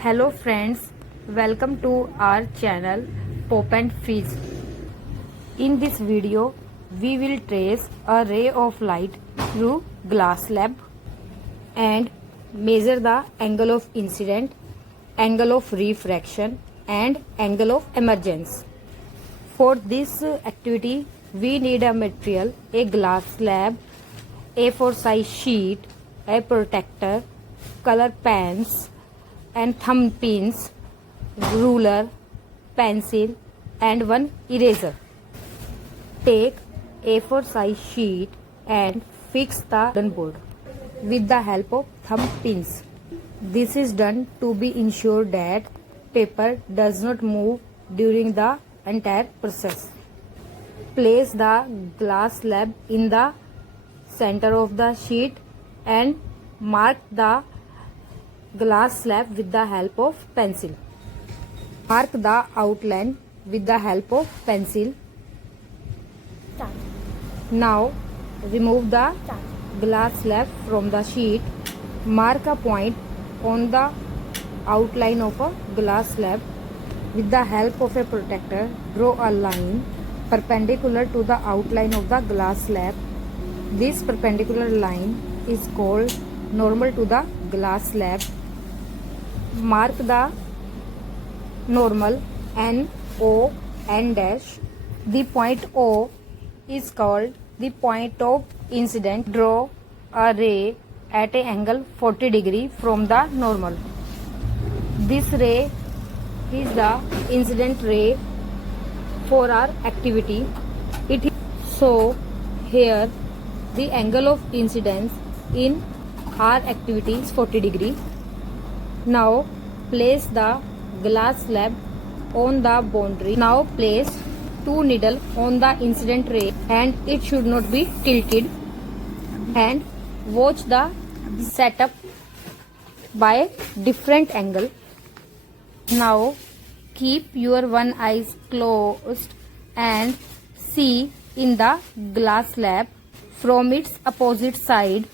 Hello friends, welcome to our channel Pop and Fizz. In this video, we will trace a ray of light through glass slab and measure the angle of incident, angle of refraction and angle of emergence. For this activity, we need a material, a glass slab, A4 size sheet, a protector, color pens and thumb pins, ruler, pencil and one eraser. Take A4 size sheet and fix the wooden board with the help of thumb pins. This is done to be ensured that paper does not move during the entire process. Place the glass slab in the center of the sheet and mark the glass slab with the help of pencil. Mark the outline with the help of pencil. Now remove the glass slab from the sheet. Mark a point on the outline of a glass slab. With the help of a protector, draw a line perpendicular to the outline of the glass slab. This perpendicular line is called normal to the glass slab. Mark the normal N, O, N dash. The point O is called the point of incident. Draw a ray at an angle 40 degree from the normal. This ray is the incident ray for our activity. So here the angle of incidence in our activity is 40 degree. Now place the glass slab on the boundary. Now place two needles on the incident ray and it should not be tilted, and watch the setup by different angle. Now keep your one eye closed and see in the glass slab from its opposite side.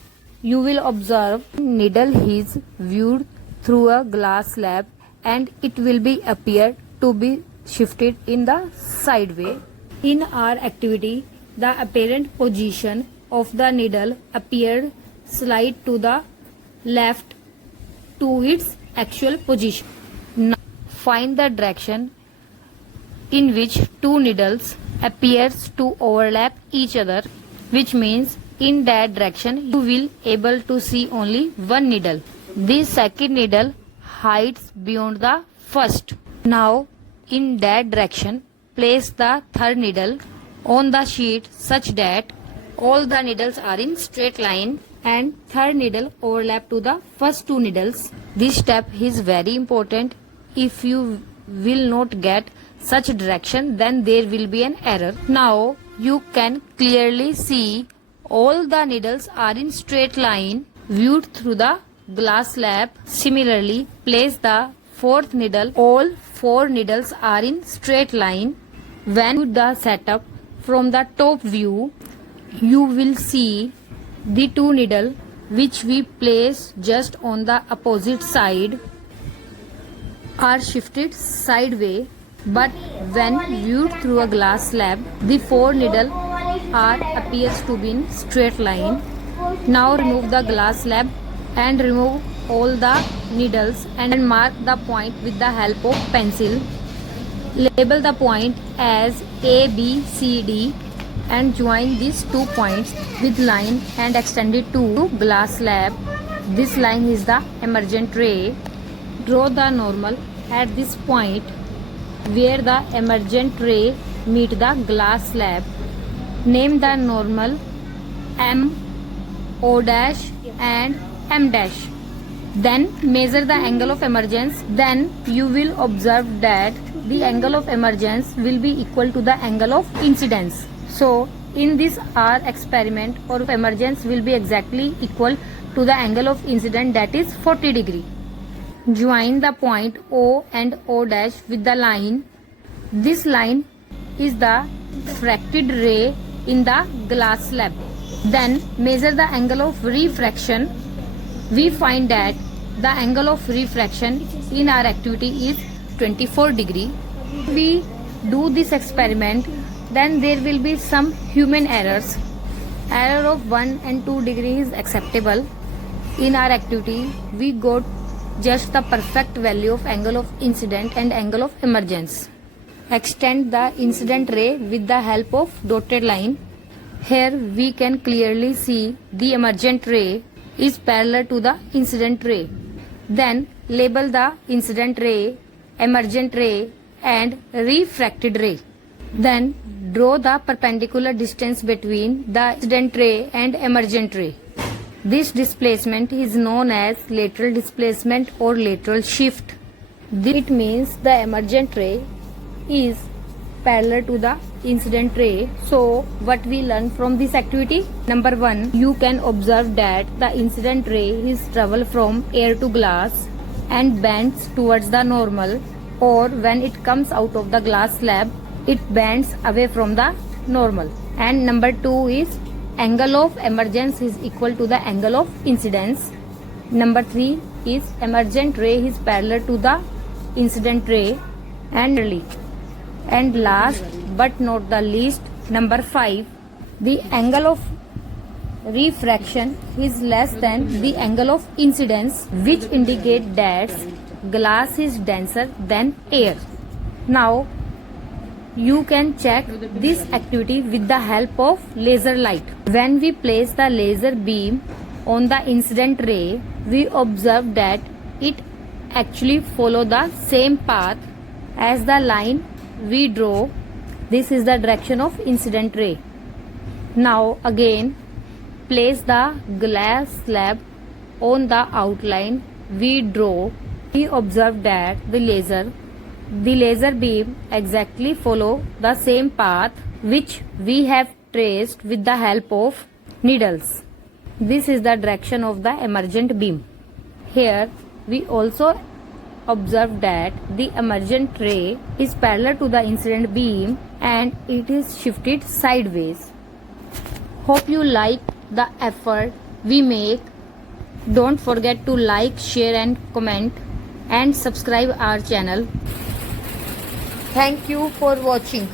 You will observe needle is viewed through a glass slab and it will be appear to be shifted in the sideway. In our activity, the apparent position of the needle appeared slide to the left to its actual position. Now find the direction in which two needles appears to overlap each other, which means in that direction you will able to see only one needle. This second needle hides beyond the first. Now in that direction place the third needle on the sheet such that all the needles are in straight line and third needle overlap to the first two needles. This step is very important. If you will not get such direction, then there will be an error. Now you can clearly see all the needles are in straight line viewed through the glass slab. Similarly, place the fourth needle. All four needles are in straight line. When you do the setup from the top view, you will see the two needle which we place just on the opposite side are shifted sideways, but when viewed through a glass slab, the four needle are appears to be in straight line. Now remove the glass slab and remove all the needles and mark the point with the help of pencil. Label the point as A, B, C, D and join these 2 points with line and extend it to glass slab. This line is the emergent ray. Draw the normal at this point where the emergent ray meet the glass slab. Name the normal M, O dash and M dash. Then measure the angle of emergence. Then you will observe that the angle of emergence will be equal to the angle of incidence. So in this our experiment or emergence will be exactly equal to the angle of incident, that is 40 degree. Join the point O and O dash with the line. This line is the refracted ray in the glass slab. Then measure the angle of refraction. We find that the angle of refraction in our activity is 24 degree. If we do this experiment, then there will be some human errors. Error of 1 and 2 degrees is acceptable. In our activity, we got just the perfect value of angle of incident and angle of emergence. Extend the incident ray with the help of dotted line. Here we can clearly see the emergent ray is parallel to the incident ray. Then label the incident ray, emergent ray and refracted ray. Then draw the perpendicular distance between the incident ray and emergent ray. This displacement is known as lateral displacement or lateral shift. It means the emergent ray is parallel to the incident ray. So what we learn from this activity? Number 1, you can observe that the incident ray is travel from air to glass and bends towards the normal, or when it comes out of the glass slab, it bends away from the normal. And number 2 is angle of emergence is equal to the angle of incidence. Number 3 is emergent ray is parallel to the incident ray. And last but not the least, number 5, the angle of refraction is less than the angle of incidence, which indicate that glass is denser than air. Now you can check this activity with the help of laser light. When we place the laser beam on the incident ray, we observe that it actually follow the same path as the line we draw. This is the direction of incident ray. Now again place the glass slab on the outline we draw. We observe that the laser beam exactly follow the same path which we have traced with the help of needles. This is the direction of the emergent beam. Here we also observe that the emergent ray is parallel to the incident beam and it is shifted sideways. Hope you like the effort we make. Don't forget to like, share and comment and subscribe our channel. Thank you for watching.